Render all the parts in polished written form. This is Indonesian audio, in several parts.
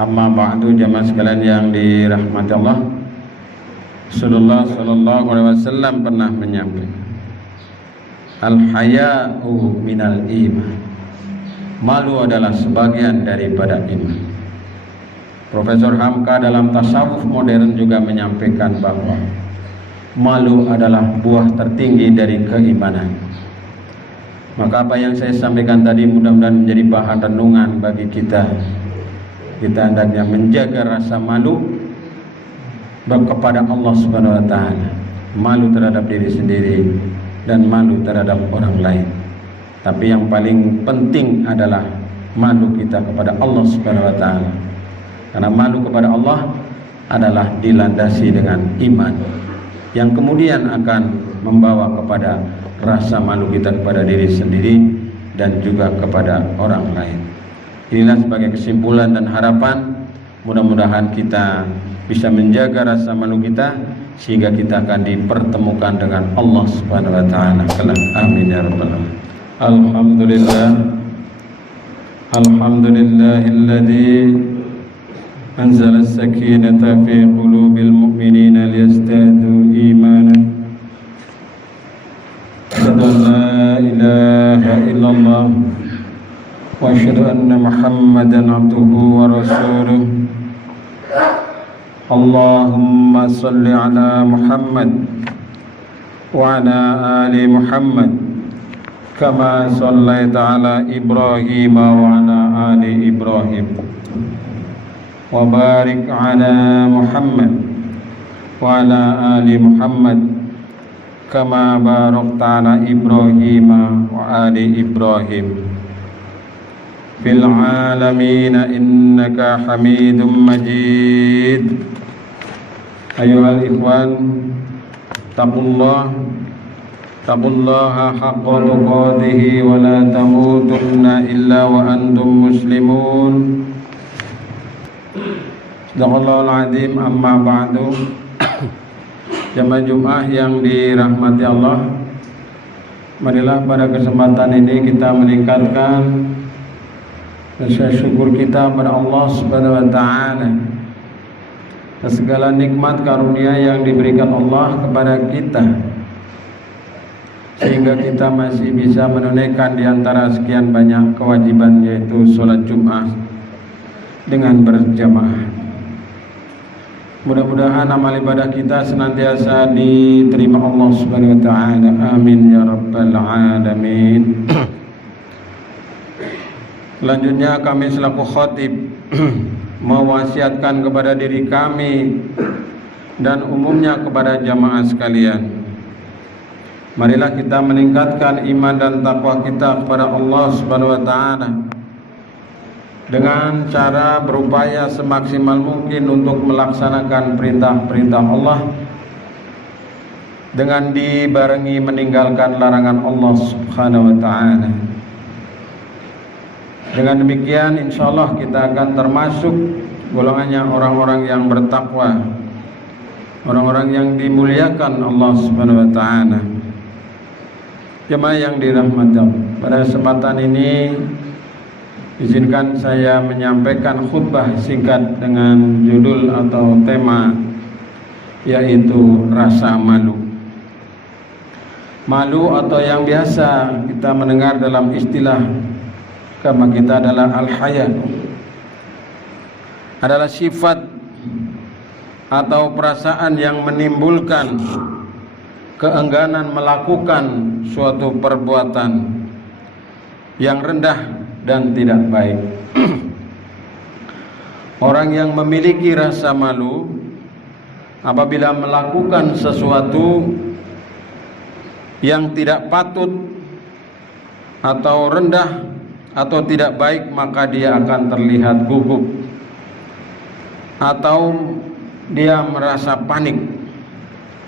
Amma ba'du, jamaah sekalian yang dirahmati Allah. Rasulullah sallallahu alaihi wasallam pernah menyampaikan, al-haya'u minal iman. Malu adalah sebagian daripada iman. Profesor Hamka dalam tasawuf modern juga menyampaikan bahwa malu adalah buah tertinggi dari keimanan. Maka apa yang saya sampaikan tadi mudah-mudahan menjadi bahan renungan bagi kita. Kita hendaknya menjaga rasa malu kepada Allah Subhanahu wa taala. Malu terhadap diri sendiri dan malu terhadap orang lain. Tapi yang paling penting adalah malu kita kepada Allah Subhanahu wa taala. Karena malu kepada Allah adalah dilandasi dengan iman yang kemudian akan membawa kepada rasa malu kita kepada diri sendiri dan juga kepada orang lain. Inilah sebagai kesimpulan dan harapan, mudah-mudahan kita bisa menjaga rasa malu kita sehingga kita akan dipertemukan dengan Allah Subhanahu wa taala kelak. Amin ya rabbal alamin. Alhamdulillahilladzi anzala as-sakinata fi qulubil mu'minina liyazdadu imanan. Asyhadu an la ilaha illallah wa asyhadu anna Muhammadan abduhu wa rasuluh. Allahumma salli ala Muhammad wa ala ali Muhammad kama sallaita ala Ibrahim wa ala ali Ibrahim wa barik ala Muhammad wa ala ali Muhammad kama barakta ala Ibrahim wa ali Ibrahim fil alamin innaka Hamidum Majid. Ayyuhal ikhwan, taqullaha haqqa tuqatih wa la tamutunna illa wa antum muslimun. Sadaqallahul azim. Amma ba'du. Jamaah Jumat yang dirahmati Allah, marilah pada kesempatan ini kita meningkatkan rasa syukur kita kepada Allah Subhanahu wa taala atas segala nikmat karunia yang diberikan Allah kepada kita, sehingga kita masih bisa menunaikan di antara sekian banyak kewajiban, yaitu sholat Jumat dengan berjamaah. Mudah-mudahan amal ibadah kita senantiasa diterima Allah Subhanahu wa taala. Amin ya rabbal alamin. Selanjutnya kami selaku khatib mewasiatkan kepada diri kami dan umumnya kepada jamaah sekalian, marilah kita meningkatkan iman dan takwa kita kepada Allah Subhanahu wa taala dengan cara berupaya semaksimal mungkin untuk melaksanakan perintah-perintah Allah dengan dibarengi meninggalkan larangan Allah Subhanahu wa taala. Dengan demikian insyaallah kita akan termasuk golongannya orang-orang yang bertakwa, orang-orang yang dimuliakan Allah Subhanahu wa taala. Jemaah yang dirahmati Allah, pada kesempatan ini izinkan saya menyampaikan khutbah singkat dengan judul atau tema yaitu rasa malu. Malu atau yang biasa kita mendengar dalam istilah agama kita adalah al-haya, adalah sifat atau perasaan yang menimbulkan keengganan melakukan suatu perbuatan yang rendah dan tidak baik. Orang yang memiliki rasa malu apabila melakukan sesuatu yang tidak patut atau rendah atau tidak baik, maka dia akan terlihat gugup atau dia merasa panik,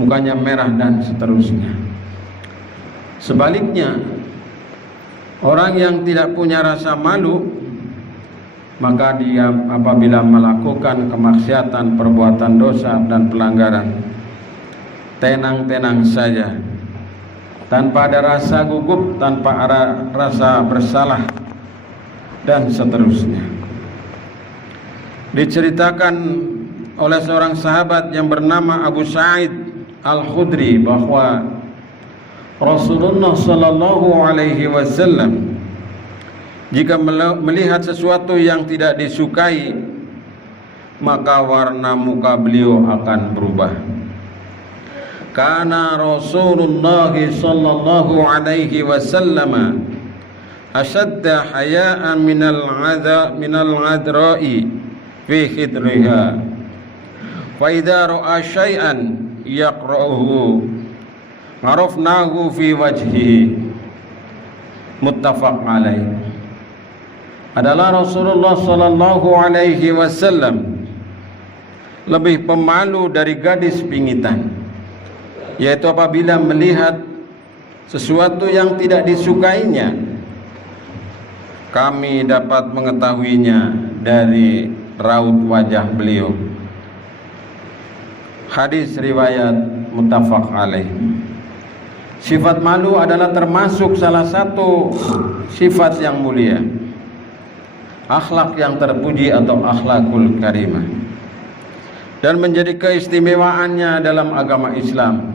mukanya merah dan seterusnya. Sebaliknya, orang yang tidak punya rasa malu, maka dia apabila melakukan kemaksiatan, perbuatan dosa dan pelanggaran, tenang-tenang saja, tanpa ada rasa gugup, tanpa ada rasa bersalah dan seterusnya. Diceritakan oleh seorang sahabat yang bernama Abu Sa'id Al-Khudri bahwa Rasulullah sallallahu alaihi wasallam jika melihat sesuatu yang tidak disukai, maka warna muka beliau akan berubah. Kana Rasulullah sallallahu alaihi wasallam ashadda haya'an minal adra'i fi khidriha, fa idza ra'a syai'an yaqra'uhu arafnahu fi wajhihi. Muttafaq alaih. Adalah Rasulullah sallallahu alaihi wasallam lebih pemalu dari gadis pingitan, yaitu apabila melihat sesuatu yang tidak disukainya, kami dapat mengetahuinya dari raut wajah beliau. Hadis riwayat muttafaq alaih. Sifat malu adalah termasuk salah satu sifat yang mulia, akhlak yang terpuji atau akhlakul karimah, dan menjadi keistimewaannya dalam agama Islam.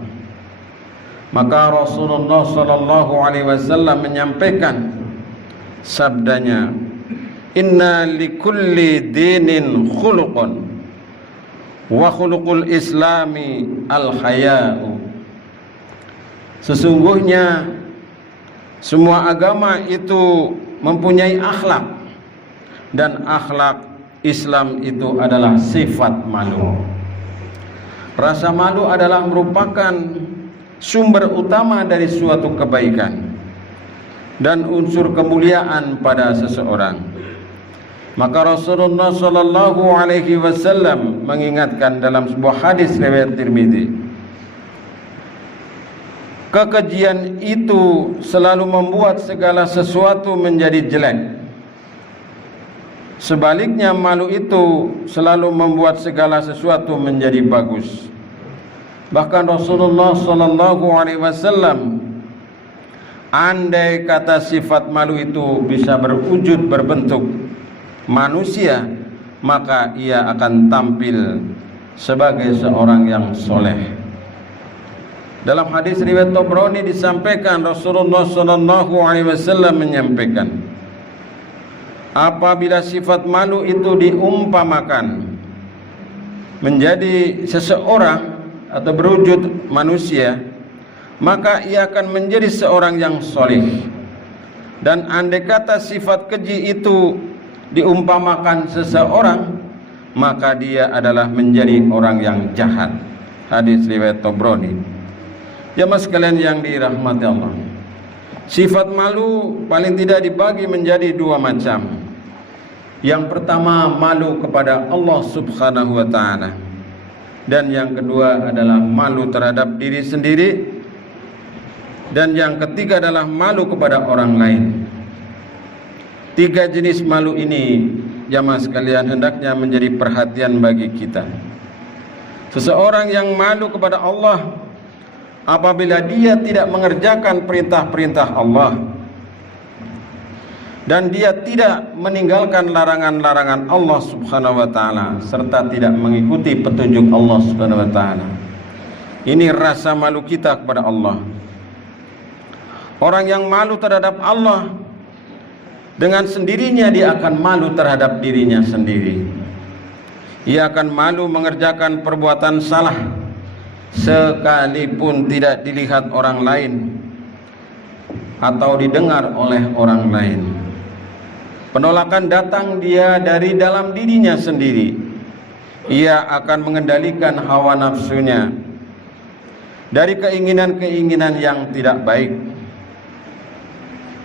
Maka Rasulullah sallallahu alaihi wasallam menyampaikan sabdanya, inna likulli dinin khuluqun wa khuluqul islami al-haya'u. Sesungguhnya semua agama itu mempunyai akhlak, dan akhlak Islam itu adalah sifat malu. Rasa malu adalah merupakan sumber utama dari suatu kebaikan dan unsur kemuliaan pada seseorang. Maka Rasulullah sallallahu alaihi wasallam mengingatkan dalam sebuah hadis riwayat Tirmidzi, kekejian itu selalu membuat segala sesuatu menjadi jelek. Sebaliknya malu itu selalu membuat segala sesuatu menjadi bagus. Bahkan Rasulullah sallallahu alaihi wasallam, andai kata sifat malu itu bisa berwujud berbentuk manusia, maka ia akan tampil sebagai seorang yang soleh. Dalam hadis riwayat Tabrani disampaikan Rasulullah sallallahu alaihi wasallam menyampaikan, apabila sifat malu itu diumpamakan menjadi seseorang atau berwujud manusia, maka ia akan menjadi seorang yang soleh. Dan andai kata sifat keji itu diumpamakan seseorang, maka dia adalah menjadi orang yang jahat. Hadis riwayat Tabrani. Jamaah sekalian yang dirahmati Allah, sifat malu paling tidak dibagi menjadi dua macam. Yang pertama, malu kepada Allah subhanahu wa ta'ala, dan yang kedua adalah malu terhadap diri sendiri, dan yang ketiga adalah malu kepada orang lain. Tiga jenis malu ini, jamaah sekalian, hendaknya menjadi perhatian bagi kita. Seseorang yang malu kepada Allah apabila dia tidak mengerjakan perintah-perintah Allah, dan dia tidak meninggalkan larangan-larangan Allah subhanahu wa ta'ala, serta tidak mengikuti petunjuk Allah subhanahu wa ta'ala. Ini rasa malu kita kepada Allah. Orang yang malu terhadap Allah, dengan sendirinya dia akan malu terhadap dirinya sendiri. Ia akan malu mengerjakan perbuatan salah sekalipun tidak dilihat orang lain atau didengar oleh orang lain. Penolakan datang dia dari dalam dirinya sendiri. Ia akan mengendalikan hawa nafsunya dari keinginan-keinginan yang tidak baik.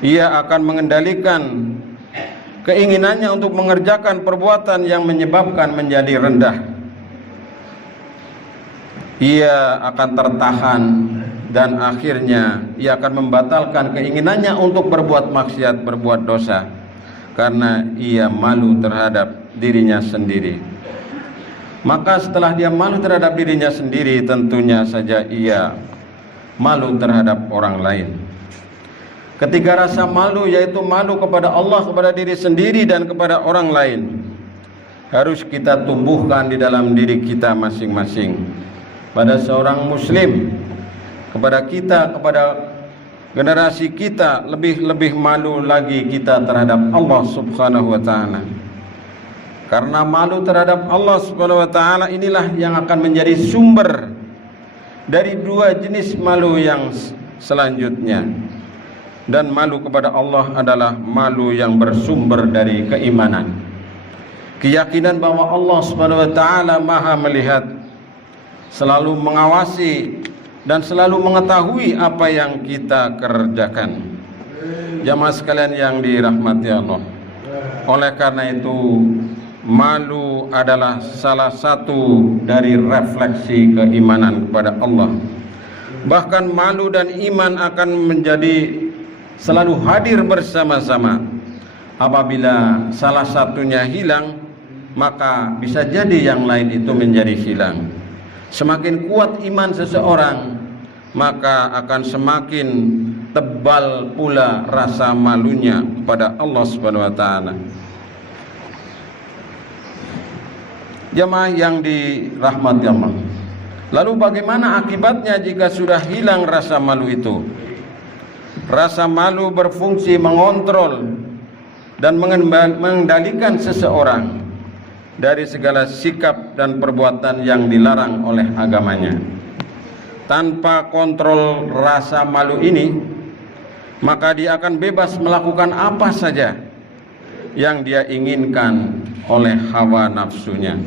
Ia akan mengendalikan keinginannya untuk mengerjakan perbuatan yang menyebabkan menjadi rendah. Ia akan tertahan dan akhirnya ia akan membatalkan keinginannya untuk berbuat maksiat, berbuat dosa, karena ia malu terhadap dirinya sendiri. Maka setelah dia malu terhadap dirinya sendiri, tentunya saja ia malu terhadap orang lain. Ketiga rasa malu, yaitu malu kepada Allah, kepada diri sendiri, dan kepada orang lain. harus kita tumbuhkan di dalam diri kita masing-masing. Pada seorang muslim, kepada kita, kepada generasi kita, lebih malu lagi kita terhadap Allah Subhanahu wa taala. Karena malu terhadap Allah Subhanahu wa taala inilah yang akan menjadi sumber dari dua jenis malu yang selanjutnya. Dan malu kepada Allah adalah malu yang bersumber dari keimanan. Keyakinan bahwa Allah Subhanahu wa taala Maha melihat, selalu mengawasi dan selalu mengetahui apa yang kita kerjakan. Jamaah sekalian yang dirahmati Allah, oleh karena itu malu adalah salah satu dari refleksi keimanan kepada Allah. Bahkan malu dan iman akan menjadi selalu hadir bersama-sama. Apabila salah satunya hilang, maka bisa jadi yang lain itu menjadi hilang. Semakin kuat iman seseorang, maka akan semakin tebal pula rasa malunya kepada Allah Subhanahu wa taala. Jamaah yang dirahmati Allah, lalu bagaimana akibatnya jika sudah hilang rasa malu itu? Rasa malu berfungsi mengontrol dan mengendalikan seseorang dari segala sikap dan perbuatan yang dilarang oleh agamanya. Tanpa kontrol rasa malu ini, maka dia akan bebas melakukan apa saja yang dia inginkan oleh hawa nafsunya.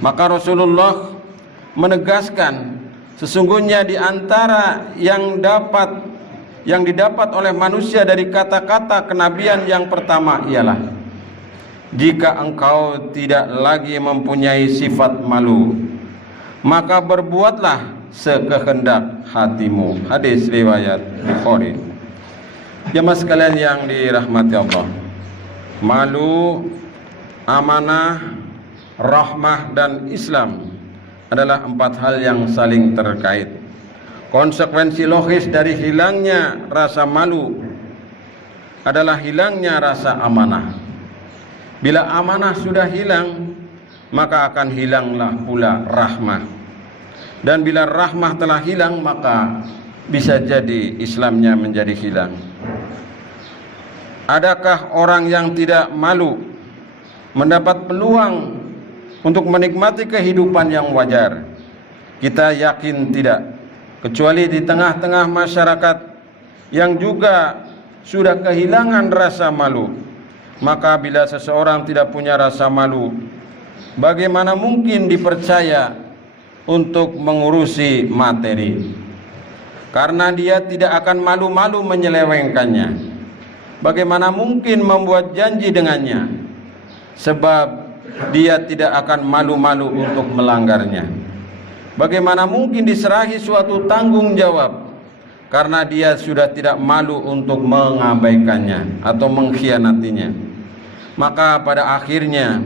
Maka Rasulullah menegaskan, sesungguhnya di antara yang didapat oleh manusia dari kata-kata kenabian yang pertama ialah, jika engkau tidak lagi mempunyai sifat malu, maka berbuatlah sekehendak hatimu. Hadis riwayat Bukhari. Jemaah sekalian yang dirahmati Allah, malu, amanah, rahmah, dan Islam adalah 4 hal yang saling terkait. Konsekuensi logis dari hilangnya rasa malu adalah hilangnya rasa amanah. Bila amanah sudah hilang, maka akan hilanglah pula rahmah. Dan bila rahmah telah hilang, maka bisa jadi Islamnya menjadi hilang. Adakah orang yang tidak malu mendapat peluang untuk menikmati kehidupan yang wajar? Kita yakin tidak, kecuali di tengah-tengah masyarakat yang juga sudah kehilangan rasa malu. Maka bila seseorang tidak punya rasa malu, bagaimana mungkin dipercaya untuk mengurusi materi? Karena dia tidak akan malu-malu menyelewengkannya. Bagaimana mungkin membuat janji dengannya? Sebab dia tidak akan malu-malu untuk melanggarnya. Bagaimana mungkin diserahi suatu tanggung jawab? Karena dia sudah tidak malu untuk mengabaikannya atau mengkhianatinya. Maka pada akhirnya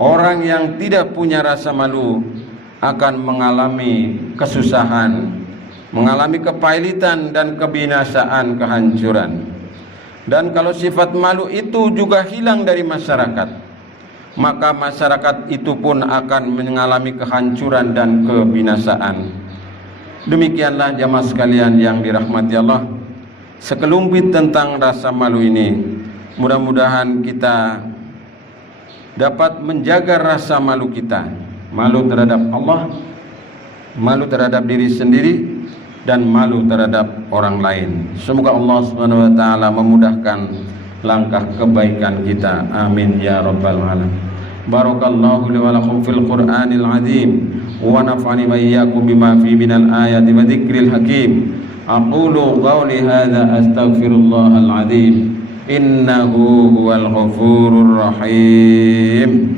orang yang tidak punya rasa malu akan mengalami kesusahan, mengalami kepailitan dan kebinasaan, kehancuran. Dan kalau sifat malu itu juga hilang dari masyarakat, maka masyarakat itu pun akan mengalami kehancuran dan kebinasaan. Demikianlah jamaah sekalian yang dirahmati Allah, sekelumit tentang rasa malu ini. Mudah-mudahan kita dapat menjaga rasa malu kita, malu terhadap Allah, malu terhadap diri sendiri, dan malu terhadap orang lain. Semoga Allah Subhanahu wa taala memudahkan langkah kebaikan kita. Amin ya rabbal alamin. Barakallahu li wa lakum fil Qur'anil azim wa nafa'ani wa iyyakum bima fi minal ayati wa dzikril hakim. Aqulu qawli hadza astaghfirullahal azim. Innahu huwal ghafurur rahim.